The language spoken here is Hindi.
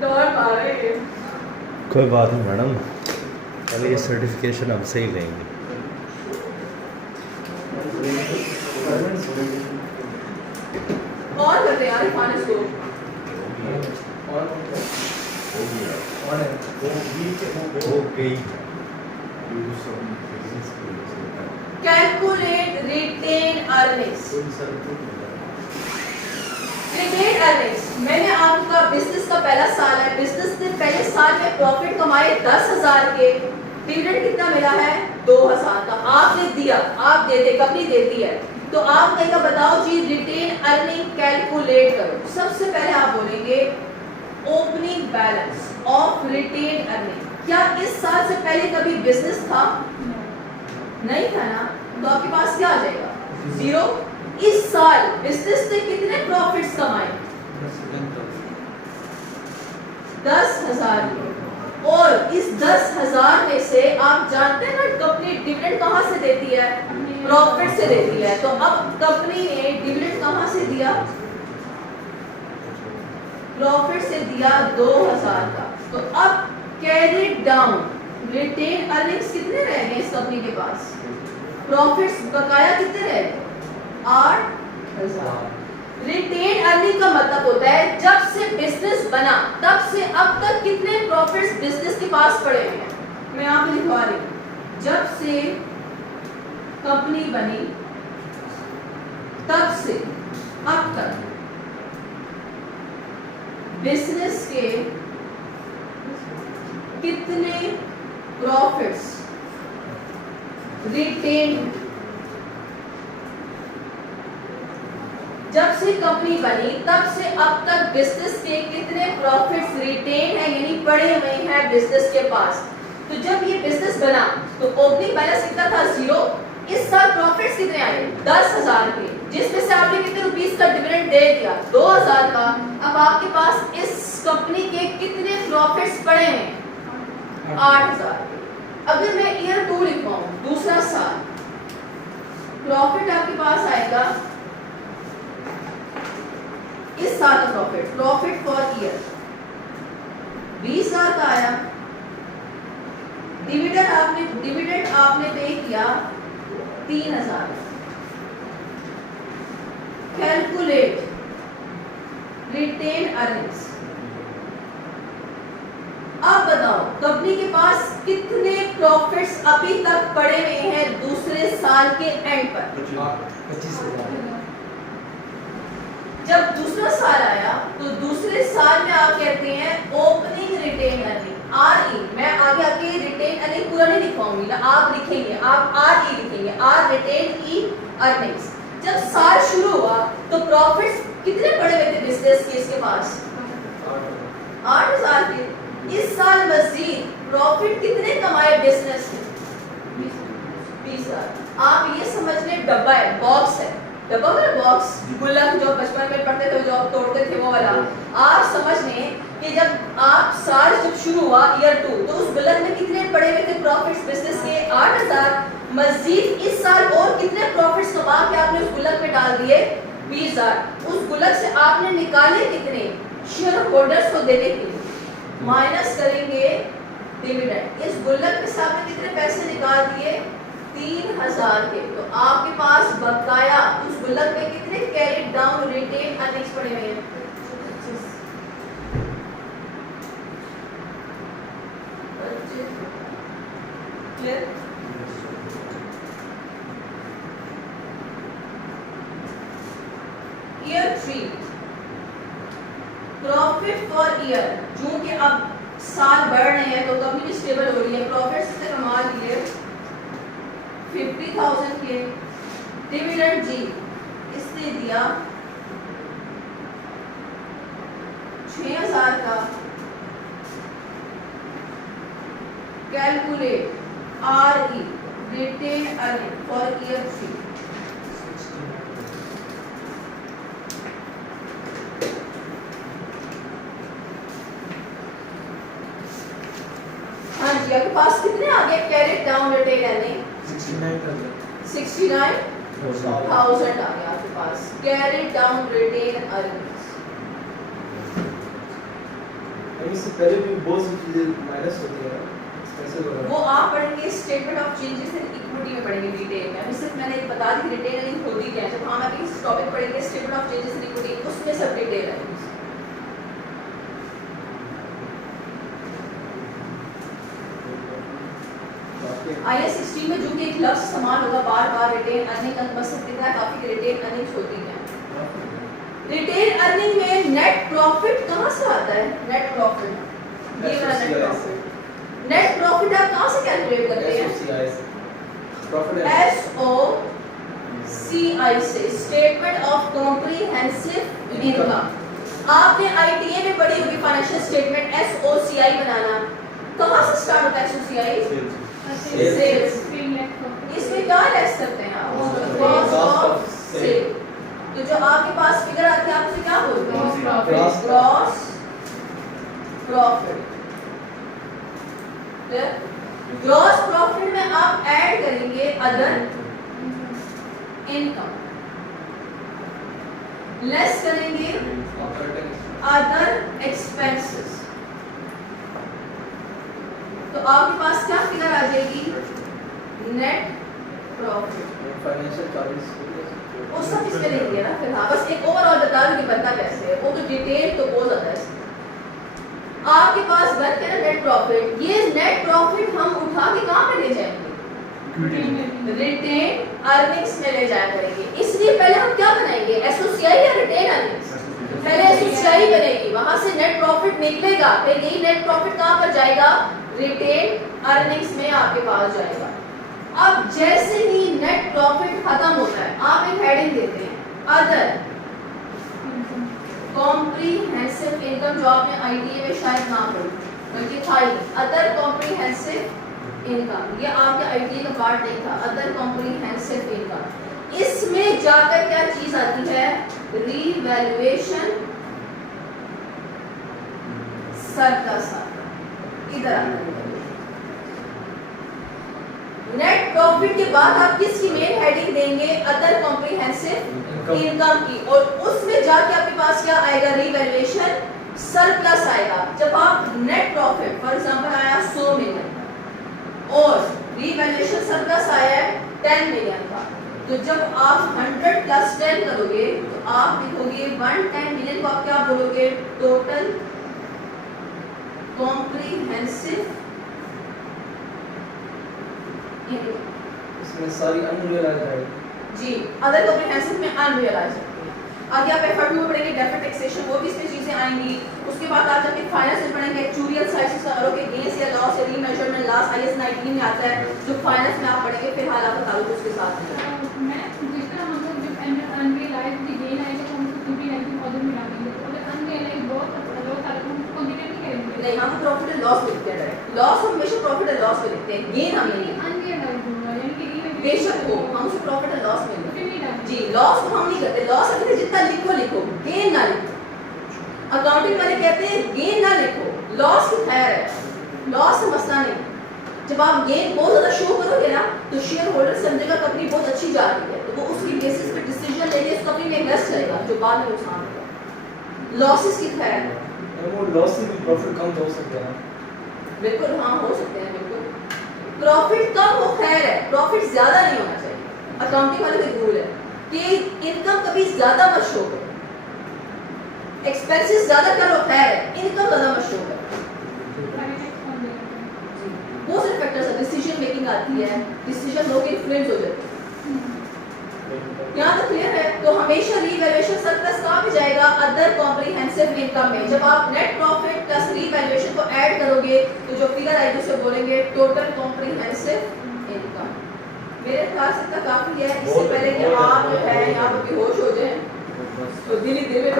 डॉट मारे ये। कोई बात नहीं मैडम, पहले ये सर्टिफिकेशन हमसे ही लेंगे। और करते यार इरफान इसको। Okay. Calculate retained earnings. Retained earnings, मैंने आपका बिजनेस का पहला साल है, बिजनेस ने पहले साल में प्रॉफिट कमाए 10,000 के, डिविडेंड कितना मिला है 2,000 का, आपने दिया, आप देते, कंपनी देती है, तो आप कहेगा बताओ जी रिटेन अर्निंग कैलकुलेट करो। सबसे पहले आप बोलेंगे opening balance of retained earning. क्या इस साल से पहले कभी बिजनेस था? नहीं था ना, तो आपके पास क्या आ जाएगा? जीरो। इस साल बिजनेस ने कितने प्रॉफिट्स कमाए? 10,000 के। और इस 10,000 में से आप जानते हैं ना कंपनी डिविडेंड कहां से देती है? प्रॉफिट से देती है। तो अब कंपनी ने डिविडेंड कहां से दिया? प्रॉफिट से दिया 2,000 का। तो अब कैरिड डाउन रिटेन अर्निंग्स कितने रह गए इस कंपनी के पास? प्रॉफिट्स बकाया कितने रह गए? 8,000। रिटेन अर्निंग का मतलब होता है जब से बिजनेस बना तब से अब तक कितने प्रॉफिट्स बिजनेस के पास पड़े हुए हैं। मैं यहाँ पे लिखवा रही हूँ, जब से कंपनी बनी तब से अब तक बिजनेस के कितने प्रॉफिट्स रिटेन, जब से कंपनी बनी तब से अब तक बिजनेस के कितने प्रॉफिट्स रिटेन है यानी पड़े हुए हैं बिजनेस के पास। तो जब ये बिजनेस बना तो ओपनिंग बैलेंस कितना था? जीरो। इस साल प्रॉफिट्स कितने आए? 10,000 के, जिसमें से आपने कितने रुपीस का डिविडेंड दे दिया? 2,000 का। अब आपके पास इस कंपनी के कितने प्रॉफिट्स पड़े हैं? 8,000 के। अगर मैं ईयर 2 लिखवाऊं, दूसरा साल, प्रॉफिट आपके पास आएगा इस साल का प्रॉफिट फॉर ईयर 20,000 का आया। डिविडेंड आपने पे किया 3,000। Calculate retained earnings. अब बताओ कंपनी के पास कितने प्रॉफिट्स अभी तक पड़े हुए हैं दूसरे साल के एंड पर? 25,000। जब दूसरा साल आया तो दूसरे साल में आप कहते हैं ओपनिंग रिटेन अर्निंग, आरई। मैं आगे आके रिटेन अर्निंग पूरा नहीं लिखवाऊंगी ना, आप लिखेंगे, आप आरई लिखेंगे, आर रिटेन ई अर्निंग्स। जब साल शुरू हुआ तो प्रॉफिट्स कितने पड़े हुए थे बिजनेस के इसके पास? 8,000 के। इस साल मजीद प्रॉफिट कितने कमाए बिजनेस ने? 20,000। आप ये समझ लें डब्बा है, बॉक्स है, डब्बा मतलब बॉक्स, गुल्लक जो बचपन में पढ़ते थे, जो आप तोड़ते थे वो वाला। आप समझ लें कि जब आप साल जब शुरू हुआ ईयर 2 तो उस गुल्लक में कितने पड़े हुए थे प्रॉफिट्स बिजनेस के? 8,000। मजीद इस साल और कितने प्रॉफिट्स कमा के आपने उस गुल्लक में डाल दिए? 20,000। उस गुल्लक से आपने निकाले कितने? शेयर होल्डर्स को देने के लिए, माइनस करेंगे डिविडेंड। इस गुल्लक में से आपने कितने पैसे निकाल दिए? 3,000 के। तो आपके पास बकाया उस गुल्लक में कितने कैरिड डाउन रिटेन अर्निंग्स पड़े हुए हैं? 25। Clear? Year 3 profit for year, क्योंकि अब साल बढ़ रहे हैं तो कंपनी स्टेबल हो रही है, प्रॉफिट से कमा लिए 50,000 के। डिविडेंड जी इसने दिया 6,000 का। Calculate RE retained earning for year 3। हाँ जी, आपके पास कितने आ गए कैरिड डाउन रिटेन अर्निंग? 69,000 आ गया आपके पास कैरिड डाउन रिटेन अर्निंग्स। इससे पहले भी बहुत सी चीजें माइनस होती है कैसे हो रहा वो आप पढ़ेंगे statement of changes in equity में पढ़ेंगे डिटेल में। अभी सिर्फ मैंने बता दी रिटेन अर्निंग होती क्या है। जब हम अभी इस टॉपिक पढ़ेंगे statement of changes in equity, उसमें सब डिटेल है। IAS 16 में जो कि एक लफ्ज समान होगा बार बार रिटेन अर्निंग का मकसद कितना है, काफी रिटेन अर्निंग होती है। रिटेन अर्निंग में नेट प्रॉफिट कहां से आता है? नेट प्रॉफिट, ये वाला नेट प्रॉफिट। नेट प्रॉफिट आप कहां से कैलकुलेट करते हैं? SOCI से, स्टेटमेंट ऑफ कॉम्प्रिहेंसिव इनकम। आपने ITA में पढ़ी होगी फाइनेंशियल स्टेटमेंट SOCI बनाना। कहां से स्टार्ट होता है SOCI? सेल्स। इसमें क्या लेस करते हैं आप? Cost of sale. तो जो आपके पास फिगर आती है आप उसे क्या बोलते हैं? Gross profit. ग्रॉस प्रॉफिट में आप ऐड करेंगे अदर इनकम, लेस करेंगे अदर एक्सपेंसेस। तो आपके पास क्या फिगर आ जाएगी? Net profit. फाइनेंशियल चार्जेस वो सब इसमें लेंगे ना फिर। हाँ, बस एक ओवरऑल बता दूं कि बनता कैसे है, वो तो डिटेल तो बहुत ज्यादा है। आपके पास बन के ना नेट प्रॉफिट, ये नेट प्रॉफिट हम उठा के कहां पे ले जाएंगे? रिटेन अर्निंग्स में ले जाया करेंगे। इसलिए पहले हम क्या बनाएंगे? SOCI या रिटेन अर्निंग्स? पहले SOCI बनेगी, वहां से नेट प्रॉफिट निकलेगा, फिर यही नेट प्रॉफिट कहां पर जाएगा? रिटेन अर्निंग्स में आपके पास जाएगा। अब जैसे ही नेट प्रॉफिट खत्म होता है, आप एक हेडिंग देते हैं अदर कॉम्प्रिहेंसिव इनकम, जो आपने ITA में शायद ना पढ़ी बल्कि था ही, अदर कॉम्प्रिहेंसिव इनकम। ये आपके ITA का पार्ट नहीं था, अदर कॉम्प्रिहेंसिव इनकम। इसमें जाकर क्या चीज आती है? रीवैल्यूएशन सरप्लस इधर आता है। नेट प्रॉफिट के बाद आप किसकी मेन हेडिंग देंगे? अदर कॉम्प्रिहेंसिव इनकम की, और उसमें जाके आपके पास क्या आएगा? रीवैल्यूएशन सरप्लस आएगा। जब आप नेट प्रॉफिट फॉर एग्जांपल आया 100 मिलियन और रीवैल्यूएशन सरप्लस आया है 10 मिलियन का, तो जब आप 100 प्लस 10 करोगे तो आप लिखोगे 110 मिलियन को आप क्या बोलोगे? टोटल कॉम्प्रिहेंसिव इसमें सारी अनरियलाइज्ड आएगी जी। अदर कॉम्प्रिहेंसिव में अनरियलाइज्ड। आगे आप FR2 में पढ़ेंगे डेफिनेट टैक्सेशन, वो भी इसमें चीजें आएंगी। उसके बाद आप जाके फाइनेंस में पढ़ेंगे एक्चुरियल साइड्स के गेन्स या लॉस या रीमेजरमेंट लॉस, IAS 19 में आता है, जो फाइनेंस में आप पढ़ेंगे। फिर हालात का ताल्लुक उसके साथ है। मैं जितना मतलब जब अनरियलाइज्ड की गेन आएगा तो हम उसको QP पौधे में डालेंगे। तो अगर अनरियलाइज्ड बहुत लोग आते हैं उसको कंसीडर नहीं करेंगे। नहीं, हम प्रॉफिट एंड लॉस लिखते हैं डायरेक्ट। लॉस हम हमेशा प्रॉफिट एंड लॉस में लिखते हैं, गेन हम नहीं लिखते। अनरियलाइज्ड होगा यानी कि बेशक हो, हम उसे प्रॉफिट एंड लॉस में लिखते हैं नहीं डालेंगे। जी। लॉस को हम नहीं करते, लॉस अगर जितना लिखो लिखो, गेन ना लिखो। अकाउंटिंग वाले कहते हैं गेन ना लिखो, लॉस की खैर है, लॉस से मसला नहीं। जब आप गेन बहुत ज्यादा शो करोगे ना तो शेयर होल्डर समझेगा कंपनी बहुत अच्छी जा रही है, तो वो उसकी बेसिस पे डिसीजन लेके उस कंपनी में इन्वेस्ट करेगा, जो बाद में नुकसान होगा। लॉसेस की खैर है, वो लॉस से भी प्रॉफिट कम हो सकता है। बिल्कुल हाँ, हो सकते हैं बिल्कुल। प्रॉफिट कम हो खैर है, प्रॉफिट ज्यादा नहीं होना चाहिए। अकाउंटिंग वाले का रूल है कि इनकम कभी ज्यादा मत शो करो, एक्सपेंसेस ज्यादा करो खैर है, इनकम ज्यादा मत शो करो। बहुत सारे फैक्टर्स है, डिसीजन मेकिंग आती है, डिसीजन लोग इन्फ्लुएंस हो जाते हैं। यहाँ तो क्लियर है। तो हमेशा रीवैल्यूएशन सरप्लस कहाँ पे जाएगा? अदर कॉम्प्रिहेंसिव इनकम में। जब आप नेट प्रॉफिट प्लस रीवैल्यूएशन को ऐड करोगे तो जो फिगर आएगी उसे बोलेंगे टोटल कॉम्प्रिहेंसिव इनकम। मेरे ख्याल से इतना काफी है। इससे पहले कि आप जो है यहाँ पर बेहोश हो जाए तो दिल ही दिल में